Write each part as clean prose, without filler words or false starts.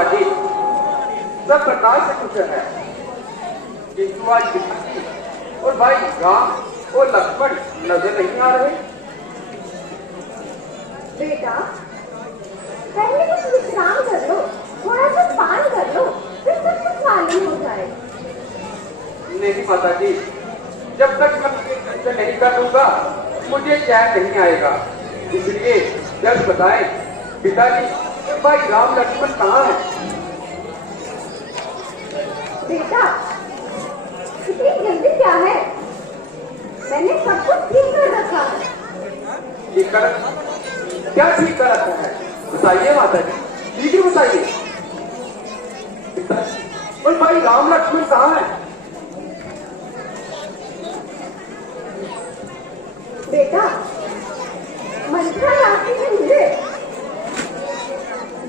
माता जी, सब प्रकार से कुशल है, किंतु आज पिताजी और भाई राम और लक्ष्मण नजर नहीं आ रहे। बेटा, पहले कुछ विश्राम कर लो, थोड़ा सा पान कर लो, फिर सब कुछ मालूम हो जाए। नहीं माता जी, जब तक मैं दर्शन नहीं कर लूंगा मुझे चैन नहीं आएगा। इसलिए जब बताएं पिताजी भाई राम लक्ष्मण कहाँ है? बेटा, इतनी जल्दी क्या है? मैंने सब कुछ ठीक कर रखा है। ठीक कर? क्या ठीक कर रखा है? बताइए माता जी, ठीक है बताइए। और भाई राम लक्ष्मण कहाँ है? बेटा, मंत्रा राशि ने मुझे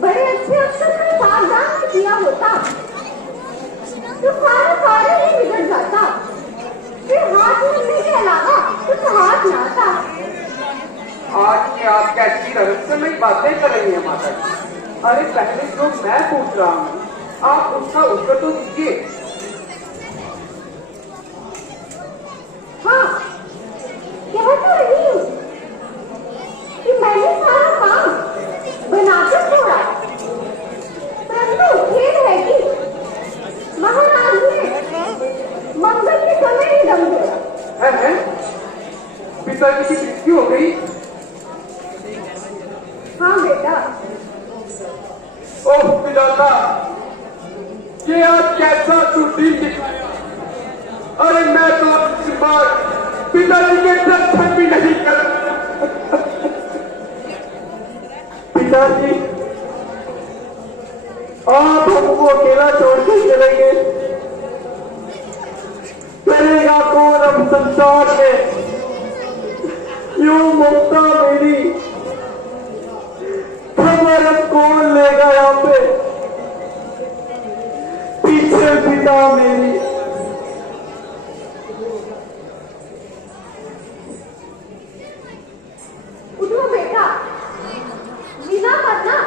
बड़े अच्छे अक्षर में सावधान किया होता तो सारा ही बिगड़ जाता, फिर हाथ मिलने के अलावा कुछ हाथ ना आता। आज ये आप कैसी रहस्यमयी बातें कर रही हैं माता जी? अरे पहले जो मैं पूछ रहा हूँ आप उसका उत्तर तो दीजिए। हाँ, कह तो रही हूँ कि मैंने सारा काम बनाकर छोड़ा, परंतु खेद है कि महाराज ने मंगल के समय ही दम तोड़ा। है? पिताजी की मृत्यु हो गई? हाँ बेटा। ओह पिताता, ये आज कैसा दुर्दिन दिखाया। अरे मैं तो अब इस बार पिताजी के दर्शन भी नहीं कर। पिताजी, आप हमको अकेला छोड़ के चले गए, करेगा कौन अब संसार में यूं ममता मेरी? खबर अब कौन लेगा यहाँ पे? पीछे पिता मेरी। उठो बेटा, बिना करना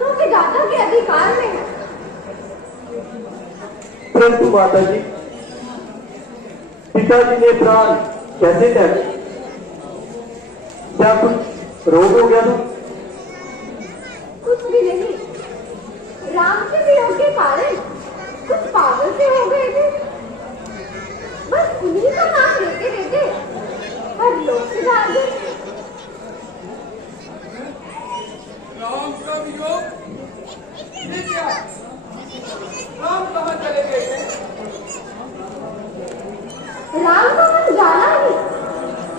तो विधाता के अधिकार में है। परंतु माता जी, पिताजी ने प्राण कैसे त्यागे? क्या कुछ रोग हो गया था? कुछ भी नहीं, राम के वियोग के कारण कुछ पागल से हो गए थे। बस उन्हीं का नाम लेते लेते हर लोग सुधार गए। राम का वियोग? ये क्या? राम कहाँ चले गए थे? राम को मन जाना ही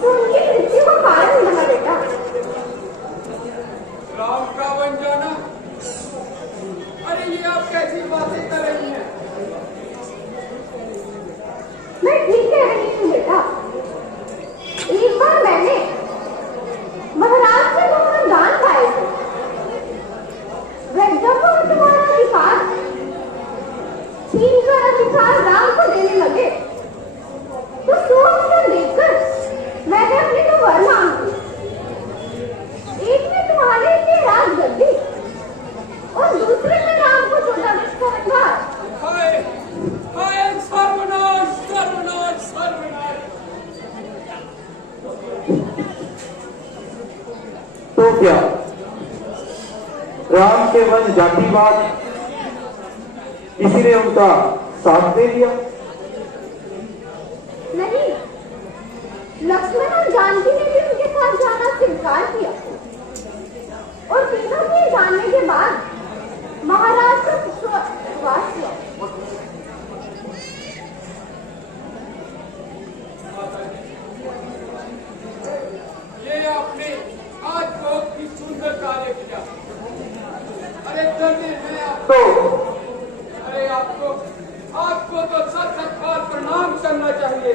तो उनकी मृत्यु का कारण बना बेटा। राम का वन जाना? अरे ये आप कैसी बातें कर रही हैं? मैं ठीक कह रही हूँ बेटा। एक बार मैंने महाराज से वो दान पाए थे, वह जब वो तुम्हारा अधिकार छीन कर अधिकार राम को देने लगे तो सोच कर देखकर मैंने अपने को वर मांगी। एक में तुम्हारे लिए राज गद्दी और दूसरे में राम को छोटा बच्चा अधिकार। हाय हाय, सर्वनाश सर्वनाश सर्वनाश। तो क्या राम के मन जातिवाद किसी ने उनका साथ दे दिया? नहीं, लक्ष्मण और जानकी ने भी उनके साथ जाना स्वीकार किया और तीनों के जानने के बाद महाराज का विश्वास किया। ये आपने आज बहुत ही सुंदर कार्य किया। अरे धन्य है आपको। अरे आपको तो सत सत्कार प्रणाम करना चाहिए।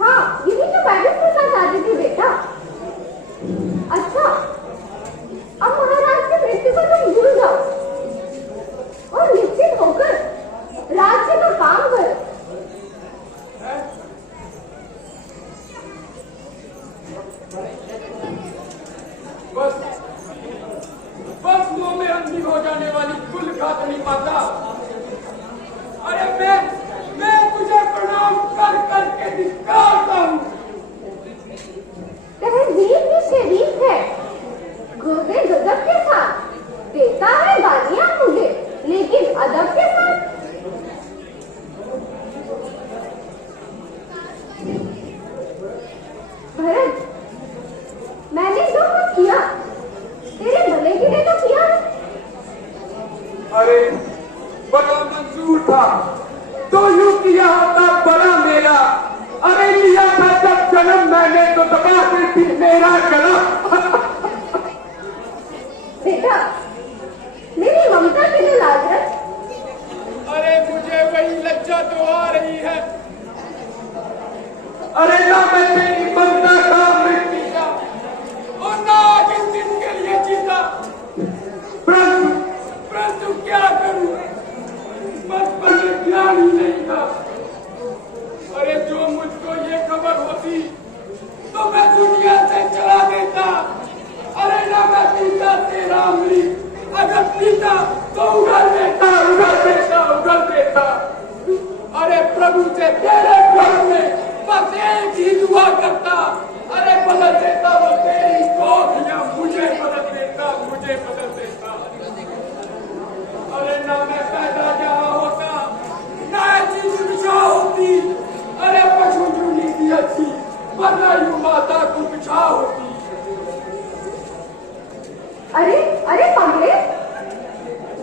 हाँ, यही तो मैं भी सुनना चाहती थी बेटा। अरे ना मैं तेरी ममता का अमृत पीता और ना इस दिन के लिए जीता, परंतु क्या करूं, बचपन में ज्ञान ही नहीं था। अरे जो मुझको ये खबर होती तो मैं दुनिया से चला देता। अरे ना मैं पीता तेरा अमृत, अगर पीता तो उगल देता। अरे प्रभु से तेरे घर में बस एक ही दुआ करता, अरे बदल देता वो तेरी कोखियां, मुझे बदल देता। अरे ना मैं पैदा जहाँ होता, ना ऐसी शिक्षा होती। अरे पशु जूनी थी अच्छी, वरना यूं माता को बिछा होती। अरे पगले,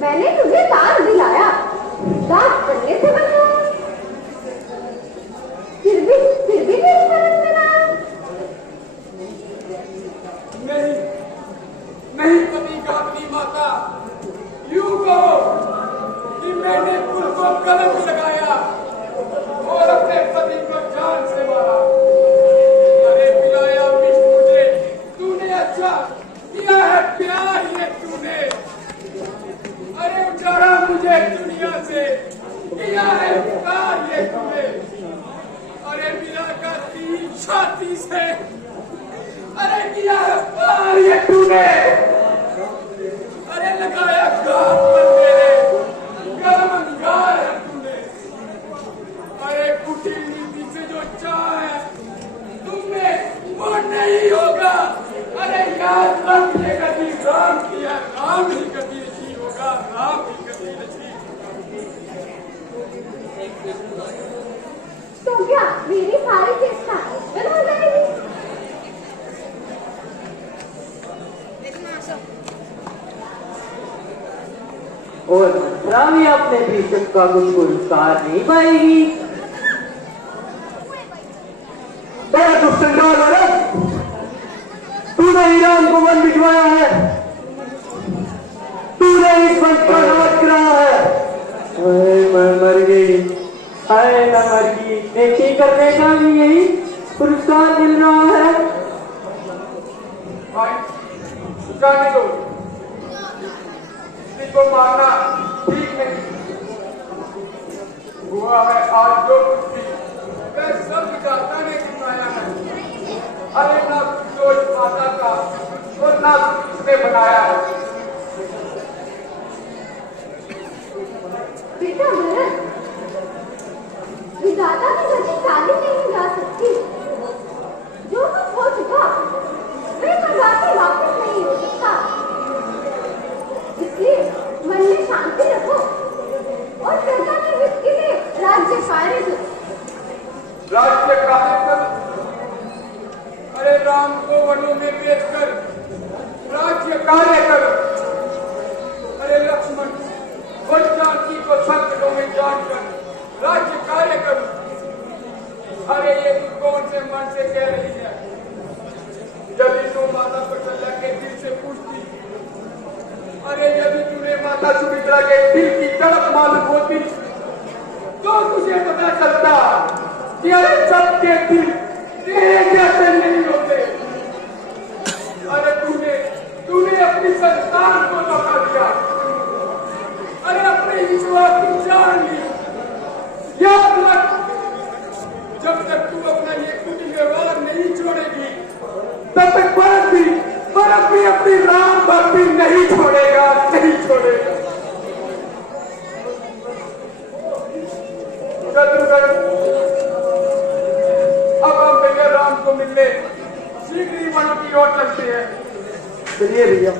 मैंने तुझे दान दिलाया, दान करने से बचा, फिर भी तेरी शरण में ना। नहीं पति गाती माता, यूं कहो कि मैंने कुल को कलंक लगाया और अपने पति को जान से मारा। अरे पिलाया विष मुझे तूने, अच्छा किया है प्यार ये तूने। अरे उजाड़ा मुझे दुनिया से, किया है प्यार ये तूने। अरे मिला करती छाती से, अरे किया है प्यार ये तूने। अरे लगाया घात पर मेरे, गर्म अंगार है तूने। अरे कुटिल नीति से जो चाह है तुमने वो नहीं होगा। अरे याद रख ये कभी राम किया, राम ही कभी नहीं होगा, राम ही कभी नहीं। तो क्या मेरी सारी चेष्टा विफल हो जाएगी? और मंत्रा भी अपने भीषण का कुछ पुरस्कार नहीं पाएगी। बड़ा दुष्संगार है, तूने ही राम को वन भिजवाया है, तूने इस वंश का नाश कराया है। मैं मर गई, हाय न मर गई, नेकी करने का भी यही पुरस्कार मिल रहा है। भाई जाने दो, इसको मारना ठीक नहीं। हुआ है आज जो कुछ भी, वह सब विधाता ने बनाया है। अरे ना दोष माता का और ना उसने बनाया है। बेटा भरत, विधाता की गति टाली नहीं जा सकती। जो कुछ हो चुका वह कभी के वापस नहीं हो सकता। इसलिए मन में शांति रखो और प्रजा के हित के लिए राज्य कार्य करो। राज्य कार्य कर, अरे राम को वनों में बेचकर राज्य कार्य कर। अरे लक्ष्मण और जानकी को संकटों में जानकर राज्य कार्य कर। अरे ये तू कौन से मन से कह रही है? यदि तू माता कौशल्या के दिल से पूछती, अरे यदि तूने माता सुमित्रा के दिल की तड़प मालूम होती तो तुझे पता चलता कि अरे सबके दिल तेरे जैसे नहीं होते। अरे तूने अपनी संतान को धोखा दिया, अरे अपने ईश्वर की जान ली। याद रख, जब तक तू अपना ये कुटिल व्यवहार नहीं छोड़ेगी तब तक भरत भी अपनी राम भक्ति नहीं छोड़ेगा। शत्रुघ्न, अब हम भैया राम को मिलने शीघ्र ही वन की ओर चलते हैं। चलिए भैया।